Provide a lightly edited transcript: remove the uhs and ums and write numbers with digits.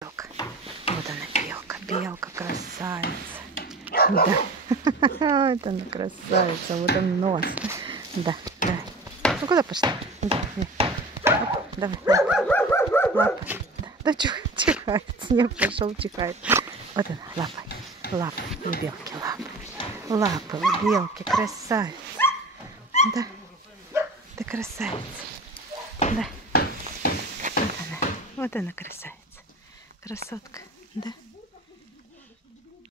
белка. Вот она белка, белка, красавица. Да. Вот она красавица, вот он нос. Да, давай. Ну куда пошла? Да, давай, лапа. Да, чихает, снег пошел, чихает. Вот она, лапой, лапой у белки, лапы у белки, красавица. Да, ты красавица. Да, вот она красавица, красотка, да.